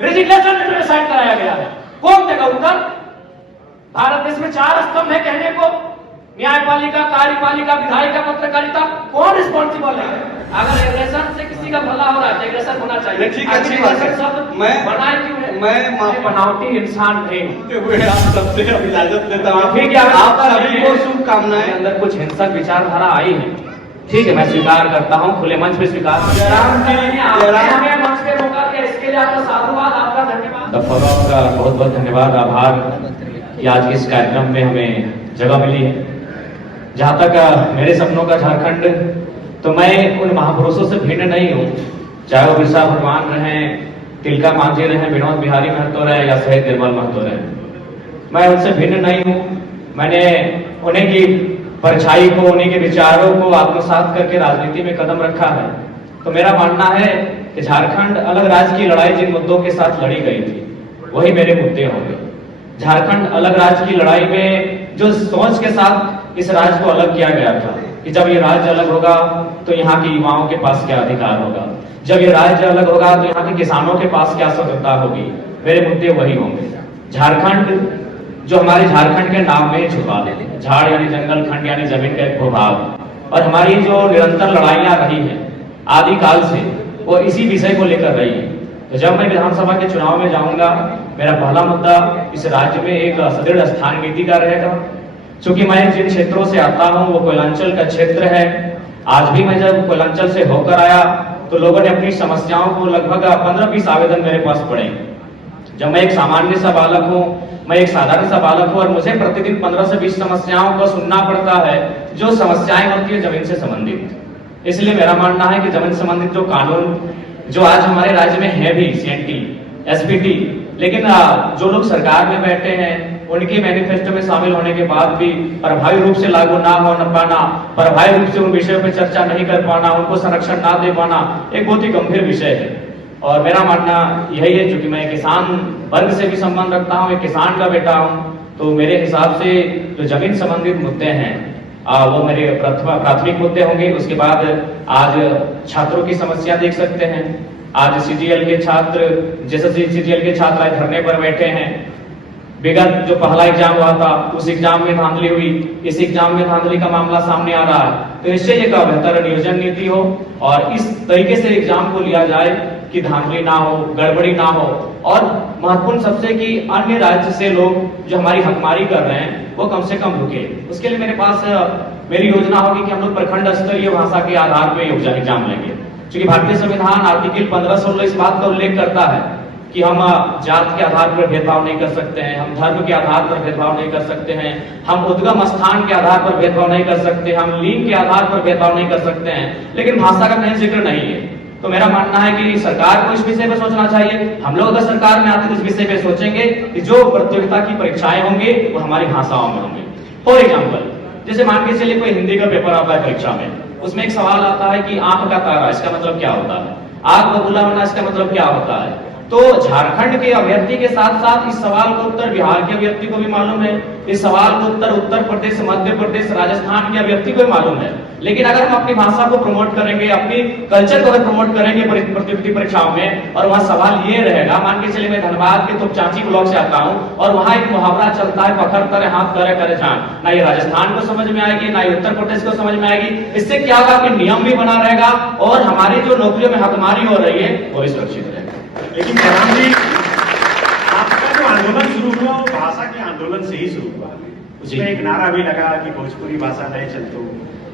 Resignation letter में sign कराया गया है। कौन देगा उत्तर? भारत देश में 4 स्तंभ है कहने को, न्यायपालिका, कार्यपालिका, विधायिका, पत्रकारिता। कौन रिस्पॉन्सिबल है? अगर एग्रेशन से किसी का भला हो रहा है तो एग्रेशन होना चाहिए। ठीक है, अच्छी बात है। मैं बनाए क्यों है? मैं बनावटी इंसान नहीं हूँ। आप सबसे इजाजत लेता हूँ। ठीक है, आप सभी को शुभकामनाएं। अंदर कुछ हिंसक विचारधारा आई है, ठीक है, मैं स्वीकार करता हूँ, खुले मंच पे स्वीकार। हमें मंच पे रोका के इसके लिए आपका साधुवाद, आपका धन्यवाद। आपका बहुत बहुत धन्यवाद, आभार कि आज के इस कार्यक्रम में हमें जगह मिली है। जहाँ तक मेरे सपनों का झारखंड, तो मैं उन महापुरुषों से भिन्न नहीं हूँ, चाहे वो बिरसा भगवान रहे, तिलका मांझी रहे, विनोद बिहारी महतो रहे या शहीद निर्मल महतो रहे, मैं उनसे भिन्न नहीं हूँ। मैंने उन्हीं की परछाई को, उन्हीं के विचारों को आत्मसात करके राजनीति में कदम रखा है। तो मेरा मानना है कि झारखंड अलग राज्य की लड़ाई जिन मुद्दों के साथ लड़ी गई थी वही मेरे मुद्दे होंगे। झारखंड अलग राज्य की लड़ाई में जो सोच के साथ इस राज्य को अलग किया गया था कि जब ये राज्य अलग होगा तो यहाँ के युवाओं के पास क्या अधिकार होगा, जब ये राज्य अलग होगा तो यहाँ के किसानों के पास क्या स्वतंत्रता होगी, मेरे मुद्दे वही होंगे। झारखंड जो हमारे झारखंड के नाम में छुपा है, झाड़ यानी जंगल, खंड यानी जमीन का एक भूभाग, और हमारी जो निरंतर लड़ाइयां रही हैं आदिकाल से, वो इसी विषय को लेकर रही है। तो जब मैं विधानसभा के चुनाव में जाऊंगा, मेरा पहला मुद्दा इस राज्य में एक सुदृढ़ स्थान नीति का रहेगा। चूंकि मैं जिन क्षेत्रों से आता हूं वो कोयलांचल का क्षेत्र है। आज भी मैं जब कोयलांचल से होकर आया तो लोगों ने अपनी समस्याओं को लगभग 15-20 आवेदन मेरे पास पड़े। जब मैं एक सामान्य सा बालक हूँ, मैं एक साधारण सा बालक हूँ और मुझे प्रतिदिन 15 से 20 समस्याओं को सुनना पड़ता है, जो समस्याएं होती है जमीन से संबंधित। इसलिए मेरा मानना है कि जमीन संबंधित जो कानून जो आज हमारे राज्य में है भी, CNT, SPT, लेकिन जो लोग सरकार में बैठे हैं उनके मैनिफेस्टो में शामिल होने के बाद भी प्रभावी रूप से लागू ना हो पाना, प्रभावी रूप से उन विषयों पर चर्चा नहीं कर पाना, उनको संरक्षण ना दे पाना एक बहुत ही गंभीर विषय है। और मेरा मानना यही है, चूंकि मैं किसान वर्ग से भी संबंध रखता हूँ, एक किसान का बेटा हूँ, तो मेरे हिसाब से जो जमीन संबंधित मुद्दे हैं वो मेरे प्राथमिक मुद्दे होंगे। उसके बाद आज छात्रों की समस्या देख सकते हैं। आज CGL के छात्र, जैसे CGL के छात्र आज धरने पर बैठे हैं। विगत जो पहला एग्जाम हुआ था उस एग्जाम में धांधली हुई, इस एग्जाम में धांधली का मामला सामने आ रहा है। तो इससे एक बेहतर नियोजन नीति हो और इस तरीके से एग्जाम को लिया जाए कि धांधली ना हो, गड़बड़ी ना हो, और महत्वपूर्ण सबसे कि अन्य राज्य से लोग जो हमारी हकमारी कर रहे हैं वो कम से कम रुके। उसके लिए मेरे पास मेरी योजना होगी कि हम लोग प्रखंड स्तरीय भाषा के आधार पर एग्जाम लेंगे। क्योंकि भारतीय संविधान आर्टिकल 15-16 इस बात का उल्लेख करता है कि हम जात के आधार पर भेदभाव नहीं कर सकते हैं, हम धर्म के आधार पर भेदभाव नहीं कर सकते हैं, हम उद्गम स्थान के आधार पर भेदभाव नहीं कर सकते, हम लिंग के आधार पर भेदभाव नहीं कर सकते हैं, लेकिन भाषा का कहीं जिक्र नहीं है। तो मेरा मानना है कि सरकार को इस विषय पर सोचना चाहिए। हम लोग अगर सरकार में आते तो इस विषय पर सोचेंगे कि जो प्रतियोगिता की परीक्षाएं होंगी वो हमारी भाषाओं में होंगी। फॉर एग्जाम्पल, जैसे मान के चलिए कोई हिंदी का पेपर आता है परीक्षा में, उसमें एक सवाल आता है कि आंख का तारा इसका मतलब क्या होता है, आग बबूला होना इसका मतलब क्या होता है। तो झारखंड के अभ्यर्थी के साथ साथ इस सवाल का उत्तर बिहार के अभ्यर्थी को भी मालूम है, इस सवाल का उत्तर उत्तर प्रदेश, मध्य प्रदेश, राजस्थान के अभ्यर्थी को भी मालूम है। लेकिन अगर हम अपनी भाषा को प्रमोट करेंगे, अपनी कल्चर को अगर प्रमोट करेंगे प्रतियोगिता परीक्षाओं में, और वहाँ सवाल ये रहेगा, मान के चलिए मैं धनबाद के तोपचांची ब्लॉक से आता हूँ और वहाँ एक मुहावरा चलता है, पखर करे हाथ करे करे जान, ना ये राजस्थान को समझ में आएगी ना ये उत्तर प्रदेश को समझ में आएगी। इससे क्या होगा कि नियम भी बना रहेगा और हमारी जो नौकरियों में हकमारी हो रही है वो भी सुरक्षित रहेगा। लेकिन जयराम जी, आपका जो आंदोलन शुरू हुआ वो भाषा के आंदोलन से ही शुरू हुआ। उसमें एक नारा भी लगा कि भोजपुरी भाषा नहीं चलतो।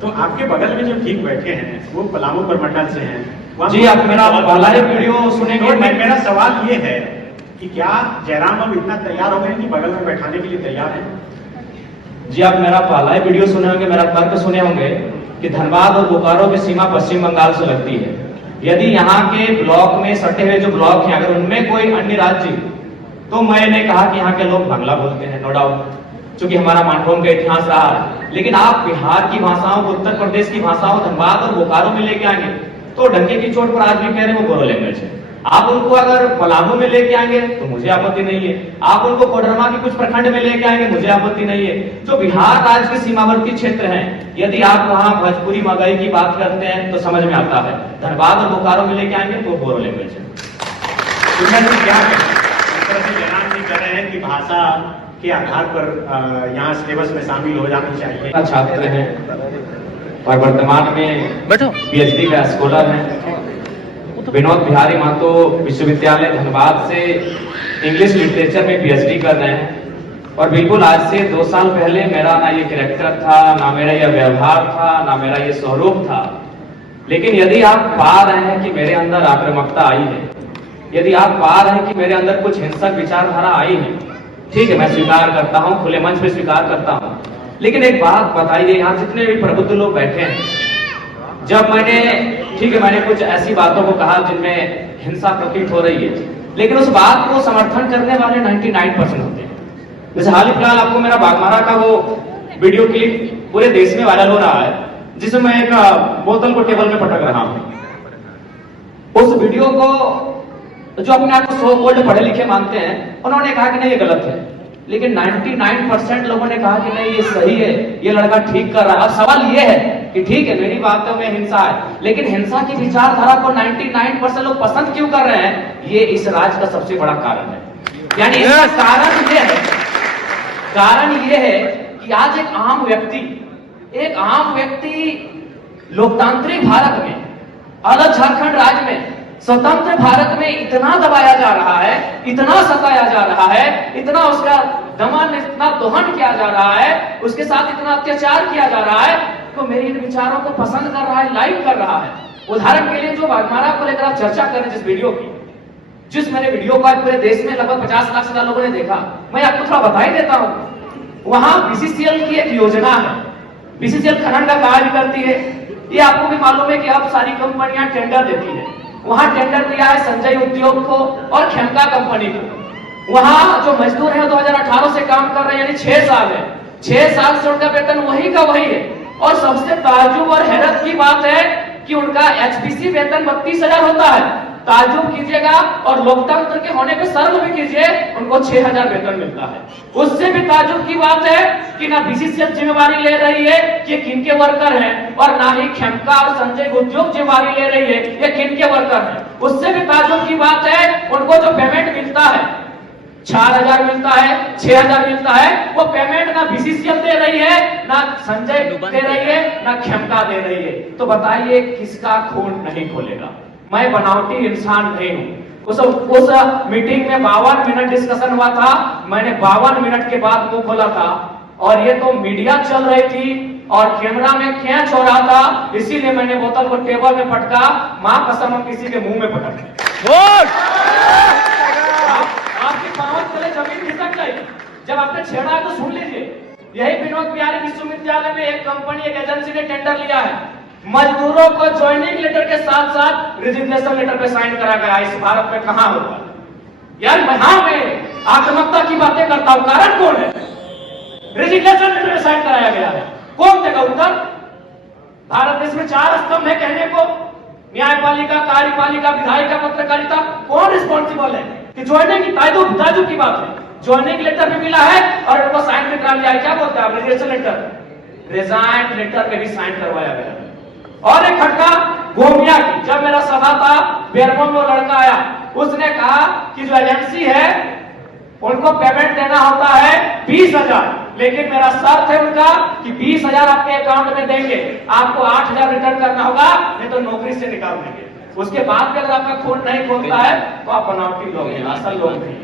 तो आपके बगल में जो ठीक बैठे हैं वो पलामू प्रमंडल से हैं। जी, आप मेरा पहला ही वीडियो सुनेंगे। मेरा सवाल ये है कि क्या जयराम अब इतना तैयार हो गए कि बगल में बैठाने के लिए तैयार हैं? जी, आप मेरा पहला ही वीडियो सुने होंगे, मेरा तर्क सुने होंगे कि धनबाद और बोकारो की सीमा पश्चिम बंगाल से लगती है। यदि यहाँ के ब्लॉक में सटे हुए जो ब्लॉक हैं अगर उनमें कोई अन्य राज्य, तो मैंने कहा कि यहाँ के लोग बांग्ला बोलते हैं, नो डाउट, क्योंकि हमारा मानभूम का इतिहास रहा है। लेकिन आप बिहार की भाषाओं को, उत्तर प्रदेश की भाषाओं धनबाद और बोकारो में लेके आएंगे तो डंके की चोट पर आज भी कह रहे हैं वो बोरो लैंग्वेज है। आप उनको अगर पलामू में लेके आएंगे तो मुझे आपत्ति नहीं है, आप उनको कोडरमा के कुछ प्रखंड में लेके आएंगे मुझे आपत्ति नहीं है। जो बिहार राज्य के सीमावर्ती क्षेत्र हैं, यदि आप वहां भोजपुरी मगही की बात करते हैं तो समझ में आता है, धनबाद और बोकारो में लेके आएंगे तो बोरो लैंग्वेज है। उनमें से क्या है? इस तरह से जयराम जी कह रहे हैं कि भाषा के आधार पर यहाँ सिलेबस में शामिल हो जानी चाहिए। छात्र हैं और वर्तमान में पीएचडी का स्कॉलर हैं। विनोद बिहारी महतो विश्वविद्यालय धनबाद से इंग्लिश लिटरेचर में पीएचडी कर रहे हैं। और बिल्कुल आज से 2 साल पहले मेरा ना ये कैरेक्टर था, ना मेरा ये व्यवहार था, ना मेरा ये स्वरूप था। लेकिन यदि आप पा रहे हैं कि मेरे अंदर आक्रामकता आई है, यदि आप पा रहे हैं कि मेरे अंदर कुछ हिंसक विचारधारा आई है, ठीक है, मैं स्वीकार करता हूं, खुले मंच पे स्वीकार करता हूं। लेकिन एक बात बताइए, यहाँ जितने भी प्रबुद्ध लोग बैठे हैं, जब मैंने कुछ ऐसी बातों को कहा जिनमें हिंसा प्रतीत हो रही है, लेकिन उस बात को समर्थन करने वाले 99% होते हैं। जैसे हाल ही फिलहाल आपको मेरा बागमारा का वो वीडियो क्लिप पूरे देश में वायरल हो रहा है, जिसमें मैं एक बोतल को टेबल में पटक रहा हूं। उस वीडियो को जो अपने आप को सो कॉल्ड पढ़े लिखे मानते हैं, उन्होंने कहा कि नहीं ये गलत है, लेकिन 99% लोगों ने कहा कि नहीं ये सही है, ये लड़का ठीक कर रहा है। अब सवाल ये है कि ठीक है, मेरी बातों में हिंसा है, लेकिन हिंसा की विचारधारा को 99% लोग पसंद क्यों कर रहे हैं? ये इस राज का सबसे बड़ा कारण है। यानी इसका कारण ये है कि आज एक आम व्यक्ति लोकतांत्रिक भारत में, अलग झारखंड राज्य में, स्वतंत्र भारत में इतना दबाया जा रहा है, इतना सताया जा रहा है, इतना उसका दमन, इतना दोहन किया जा रहा है, उसके साथ इतना अत्याचार किया जा रहा है, तो मेरे इन विचारों को पसंद कर रहा है, लाइक कर रहा है। उदाहरण के लिए जो बागमारा को लेकर आप चर्चा कर रहे हैं, जिस वीडियो की, जिस मेरे वीडियो को आज पूरे देश में लगभग 50 लाख से ज्यादा लोगों ने देखा, मैं आपको थोड़ा बता ही देता हूं। वहां बीसीसीएल की एक योजना है, बीसीसीएल खनन का कार्य करती है। ये आपको भी मालूम है कि अब सारी कंपनियां टेंडर देती है। वहां टेंडर दिया है संजय उद्योग को और खेमका कंपनी को। वहां जो मजदूर है 2018 से काम कर रहे हैं, यानी 6 साल है। 6 साल से उनका वेतन वही का वही है। और सबसे ताज्जुब और हैरत की बात है कि उनका एचपीसी वेतन 32,000 होता है। ताज्जुब कीजिएगा और लोकतंत्र के होने पे शर्म भी कीजिए, उनको 6,000 वेतन मिलता है। उससे भी ताज्जुब की बात है कि ना बीसीसीएल जिम्मेवारी ले रही है कि किनके वर्कर हैं, और ना ही खेमका और संजय उद्योग जिम्मेवारी ले रही है ये किनके वर्कर हैं। उससे भी ताज्जुब की बात है, उनको जो पेमेंट मिलता है 4,000 मिलता है, 6,000 मिलता है, वो पेमेंट ना बीसीसीएल दे रही है, ना संजय दे रही है, ना खेमका दे रही है। तो बताइए किसका खून नहीं खोलेगा? मैं बनावटी इंसान नहीं हूं। उस मीटिंग में 52 मिनट डिस्कशन हुआ था। मैंने 52 मिनट के बाद मुंह खोला था, और ये तो मीडिया चल रही थी और कैमरा में कैच हो रहा था, इसीलिए मैंने बोतल को टेबल में पटका। मां कसम हम किसी के मुंह में पटक आपकी पावन तले जमीन खिसक गई। जब आपने छेड़ा है तो सुन लीजिए। यही विनोद बिहारी विश्वविद्यालय में एक कंपनी, एक एजेंसी ने टेंडर लिया है। मजदूरों को ज्वाइनिंग लेटर के साथ साथ रेजिग्नेशन लेटर पे साइन करा गया। इस भारत में कहां होगा यार? मैं आक्रामकता की बातें करता हूं, कारण कौन है? रेजिग्नेशन लेटर पे साइन कराया गया है, कौन देगा उत्तर? भारत देश में 4 स्तंभ है कहने को, न्यायपालिका, कार्यपालिका, विधायिका, पत्रकारिता। कौन रिस्पॉन्सिबल है कि ज्वाइनिंग की ताजुब की बात है? ज्वाइनिंग लेटर भी मिला है और उनको साइन भी करा लिया है। क्या बोलते हैं आप? रेजिग्नेशन लेटर, रिजाइन लेटर पे भी साइन करवाया गया है। और एक खटका गोमिया की, जब मेरा सभा था बेरमो में, वो लड़का आया, उसने कहा कि जो एजेंसी है उनको पेमेंट देना होता है 20,000, लेकिन मेरा शर्त है उनका कि 20,000 आपके अकाउंट में देंगे, आपको 8,000 रिटर्न करना होगा, नहीं तो नौकरी से निकाल देंगे। उसके बाद भी अगर आपका खून नहीं खोलता है तो आप बनावटी लोग हैं, असल लोग नहीं।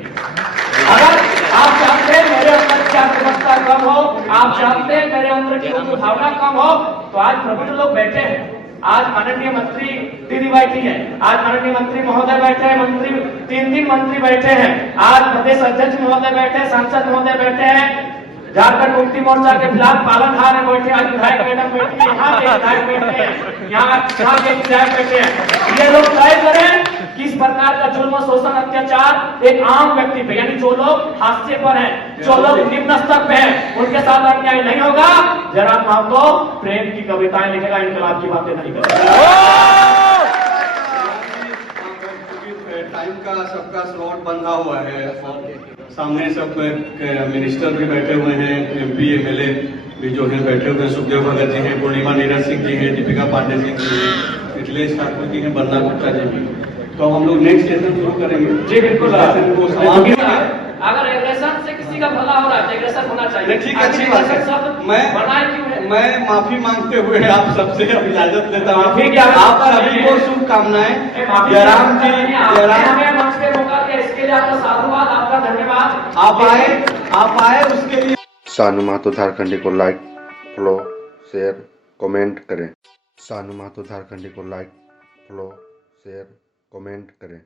अगर आप चाहते हैं मेरे अंदर की आत्मकता कम हो, आप चाहते हैं मेरे अंदर की भावना कम हो, तो आज प्रबुद्ध लोग बैठे हैं। आज माननीय मंत्री दीदी बैठी है, आज माननीय मंत्री महोदय बैठे हैं, मंत्री 3 मंत्री बैठे हैं, आज प्रदेश अध्यक्ष महोदय बैठे हैं, सांसद महोदय बैठे हैं, झारखंड मुक्ति मोर्चा के खिलाफ पालनहार में बैठे, आज विधायक मैडम बैठी है, यहाँ के विधायक बैठे हैं, यहाँ के विधायक बैठे हैं। ये लोग तय करें कि इस प्रकार का जुल्म, शोषण, अत्याचार एक आम व्यक्ति पे, यानी जो लोग हाशिए पर हैं, जो लोग निम्न स्तर पे हैं, उनके साथ अन्याय नहीं होगा। जरा महतो प्रेम की कविताएं लिखेगा, इनकलाब की बातें नहीं करेगा। टाइम का सबका स्लॉट बंधा हुआ है और सामने सब मिनिस्टर भी बैठे हुए हैं, MP MLA भी जो है बैठे हुए हैं। सुखदेव भगत जी हैं, पूर्णिमा नीरज सिंह जी हैं, दीपिका पांडे सिंह जी हैं, मिथिलेश ठाकुर जी हैं, बन्ना गुप्ता जी भी। तो हम लोग नेक्स्ट सेशन शुरू करेंगे। जी बिल्कुल। सेशन को समाप्त अगर एग्रेशन से किसी का भला हो रहा है तो एग्रेशन होना चाहिए। नहीं, ठीक है, अच्छी बात है। सब मैं बनाए क्यों है? मैं माफी मांगते हुए आप सबसे अब इजाजत लेता हूँ। माफी क्या? आप सभी को शुभकामनाएं। माफी जयराम जी, आपने जयराम हमें मंच पे मौका दिया, इसके लिए आपका साधुवाद, आपका धन्यवाद। आप आए उसके लिए। सानू महतो झारखंडी को लाइक, फॉलो, शेयर, कमेंट करें। सानू महतो झारखंडी को लाइक, फॉलो, शेयर, कमेंट करें।